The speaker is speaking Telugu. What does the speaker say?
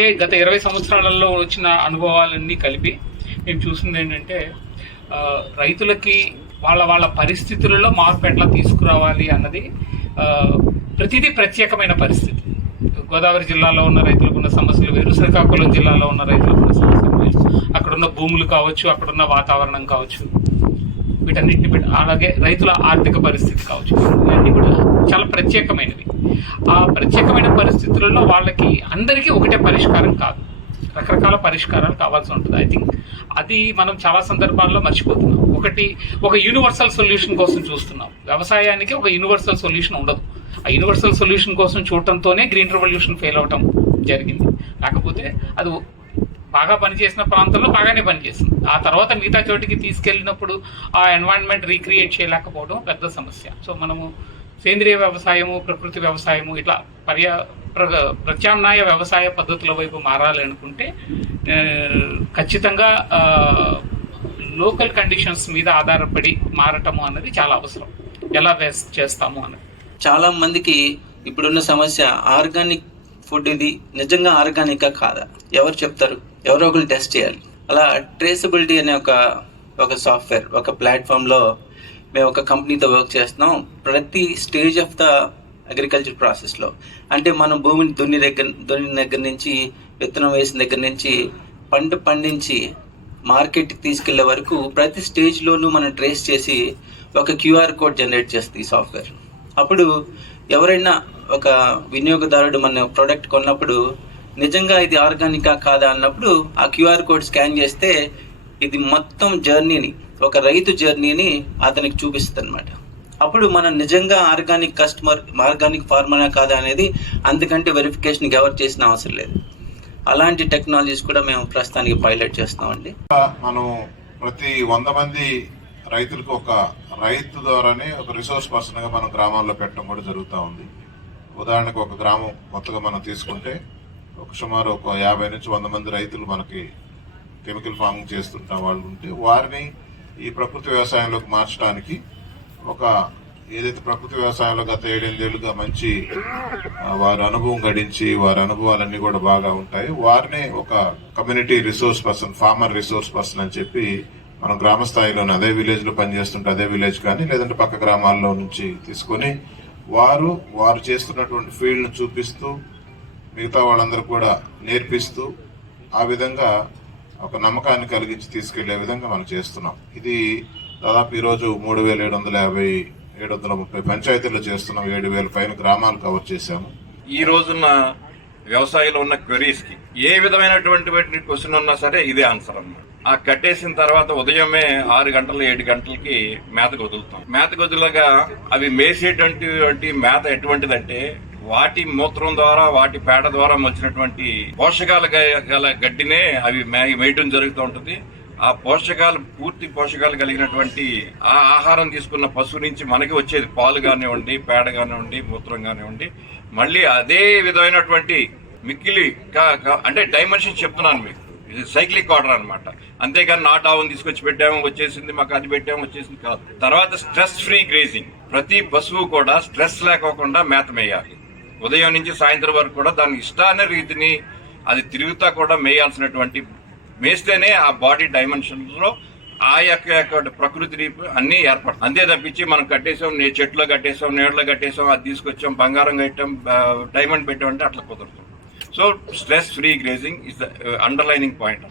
అయితే గత ఇరవై సంవత్సరాలలో వచ్చిన అనుభవాలన్నీ కలిపి మేము చూసింది ఏంటంటే రైతులకి వాళ్ళ వాళ్ళ పరిస్థితులలో మార్పు ఎట్లా తీసుకురావాలి అన్నది ప్రతిదీ ప్రత్యేకమైన పరిస్థితి. గోదావరి జిల్లాలో ఉన్న రైతులకు ఉన్న సమస్యలు వేరు శ్రీకాకుళం జిల్లాలో ఉన్న రైతులకు ఉన్న సమస్యలు వేరు. అక్కడున్న భూములు కావచ్చు అక్కడున్న వాతావరణం కావచ్చు వీటన్నిటిని అలాగే రైతుల ఆర్థిక పరిస్థితి కావచ్చు. అన్నీ కూడా చాలా ప్రత్యేకమైనవి. ఆ ప్రత్యేకమైన పరిస్థితులలో వాళ్ళకి అందరికీ ఒకటే పరిష్కారం కాదు. రకరకాల పరిష్కారాలు కావాల్సి ఉంటుంది. ఐ థింక్ అది మనం చాలా సందర్భాల్లో మర్చిపోతున్నాం. ఒకటి ఒక యూనివర్సల్ సొల్యూషన్ కోసం చూస్తున్నాం. వ్యవసాయానికి ఒక యూనివర్సల్ సొల్యూషన్ ఉండదు. ఆ యూనివర్సల్ సొల్యూషన్ కోసం చూడటంతోనే గ్రీన్ రెవల్యూషన్ ఫెయిల్ అవటం జరిగింది. కాకపోతే అది బాగా పనిచేసిన ప్రాంతంలో బాగానే పనిచేస్తుంది. ఆ తర్వాత మిగతా చోటికి తీసుకెళ్ళినప్పుడు ఆ ఎన్వైరన్మెంట్ రీక్రియేట్ చేయలేకపోవడం పెద్ద సమస్య. సో మనము సేంద్రియ వ్యవసాయము ప్రకృతి వ్యవసాయము ఇట్లా పర్యా ప్ర ప్రత్యామ్నాయ వ్యవసాయ పద్ధతుల వైపు మారాలి అనుకుంటే ఖచ్చితంగా లోకల్ కండిషన్స్ మీద ఆధారపడి మారటము అన్నది చాలా అవసరం. ఎలా వేస్ చేస్తాము అన్నది. చాలా మందికి ఇప్పుడున్న సమస్య ఆర్గానిక్ ఫుడ్ ఇది నిజంగా ఆర్గానికా కాదా? ఎవరు చెప్తారు? ఎవరో ఒకరు టెస్ట్ చేయాలి. అలా ట్రేసబిలిటీ అనే ఒక ఒక సాఫ్ట్వేర్ ఒక ప్లాట్ఫామ్లో మేము ఒక కంపెనీతో వర్క్ చేస్తున్నాం ప్రతి స్టేజ్ ఆఫ్ ద అగ్రికల్చర్ ప్రాసెస్లో. అంటే మనం భూమిని దున్ని దగ్గర దున్ని దగ్గర నుంచి విత్తనం వేసిన దగ్గర నుంచి పంట పండించి మార్కెట్కి తీసుకెళ్ళే వరకు ప్రతి స్టేజ్లోనూ మనం ట్రేస్ చేసి ఒక క్యూఆర్ కోడ్ జనరేట్ చేస్తుంది ఈ సాఫ్ట్వేర్. అప్పుడు ఎవరైనా ఒక వినియోగదారుడు మన ప్రోడక్ట్ కొన్నప్పుడు నిజంగా ఇది ఆర్గానికా కాదా? అన్నప్పుడు ఆ క్యూఆర్ కోడ్ స్కాన్ చేస్తే ఇది మొత్తం జర్నీని ఒక రైతు జర్నీని అతనికి చూపిస్తుంది అనమాట అప్పుడు మనం నిజంగా ఆర్గానిక్ కస్టమర్ ఆర్గానిక్ ఫార్మరా కాదా అనేది అందుకంటే వెరిఫికేషన్ ఎవరు చేసిన అవసరం లేదు. అలాంటి టెక్నాలజీస్ కూడా మేము ప్రస్తుతానికి పైలట్ చేస్తున్నామండి. మనం ప్రతి వంద మంది రైతులకు ఒక రైతు ద్వారానే ఒక రిసోర్స్ పర్సన్గా మనం గ్రామాల్లో పెట్టడం కూడా జరుగుతూ ఉంది. ఉదాహరణకు ఒక గ్రామం కొత్తగా మనం తీసుకుంటే ఒక సుమారు ఒక యాభై నుంచి వంద మంది రైతులు మనకి కెమికల్ ఫార్మింగ్ చేస్తుంటా వాళ్ళు ఉంటే వారిని ఈ ప్రకృతి వ్యవసాయంలోకి మార్చడానికి ఒక ఏదైతే ప్రకృతి వ్యవసాయంలో గత ఏడెనిమిదేళ్ళుగా మంచి వారి అనుభవం గడించి వారి అనుభవాలన్నీ కూడా బాగా ఉంటాయి. వారినే ఒక community resource person farmer resource person అని చెప్పి మనం గ్రామ స్థాయిలోనే అదే విలేజ్లో పనిచేస్తుంటే అదే విలేజ్ కానీ లేదంటే పక్క గ్రామాల్లో నుంచి తీసుకొని వారు వారు చేస్తున్నటువంటి ఫీల్డ్ను చూపిస్తూ మిగతా వాళ్ళందరూ కూడా నేర్పిస్తూ ఆ విధంగా ఒక నమ్మకాన్ని కలిగించి తీసుకెళ్ళే విధంగా మనం చేస్తున్నాం. ఇది దాదాపు ఈరోజు మూడు వేల ఏడు వందల యాభై ఏడు వందల ముప్పై పంచాయతీలు చేస్తున్నాం. ఏడు వేల పైన గ్రామాలు కవర్ చేశాము. ఈ రోజున్న వ్యవసాయంలో ఉన్న క్వరీస్కి ఏ విధమైనటువంటి క్వశ్చన్ ఉన్నా సరే ఇదే ఆన్సర్ అన్నమాట. ఆ కట్టేసిన తర్వాత ఉదయమే ఆరు గంటలు ఏడు గంటలకి మేతకు వదులుతాం. మేతకు వదులగా అవి మేసేటువంటి మేత ఎటువంటిదంటే వాటి మూత్రం ద్వారా వాటి పేడ ద్వారా వచ్చినటువంటి పోషకాలు గల గడ్డినే అవి మేయటం జరుగుతూ ఉంటుంది. ఆ పోషకాలు పూర్తి పోషకాలు కలిగినటువంటి ఆ ఆహారం తీసుకున్న పశువు నుంచి మనకి వచ్చేది పాలు కానివ్వండి పేడ కానివ్వండి మూత్రం కానివ్వండి. మళ్ళీ అదే విధమైనటువంటి మిక్కిలి కా- కా- అంటే డైమెన్షన్ చెప్తున్నాను మీకు. ఇది సైక్లిక్ ఆర్డర్ అనమాట అంతేగాని నాట్ ఆవును తీసుకొచ్చి పెట్టాము వచ్చేసింది మాకు అది పెట్టాము వచ్చేసింది కాదు. తర్వాత స్ట్రెస్ ఫ్రీ గ్రేజింగ్ ప్రతి పశువు కూడా స్ట్రెస్ లేకోకుండా మేత మేయాలి. ఉదయం నుంచి సాయంత్రం వరకు కూడా దాని ఇష్టాన రీతిని అది తిరుగుతా కూడా మేయాల్సినటువంటి మేస్తేనే ఆ బాడీ డైమెన్షన్లో ఆ యొక్క యొక్క ప్రకృతి రీపు అన్ని ఏర్పడతాయి అంతే తప్పించి మనం కట్టేసాం నే చెట్లో కట్టేసాం నీళ్ళలో కట్టేసాం అది తీసుకొచ్చాం బంగారం కట్టాం డైమండ్ పెట్టాం అంటే అట్లా కుదరదు so stress free grazing is the underlining point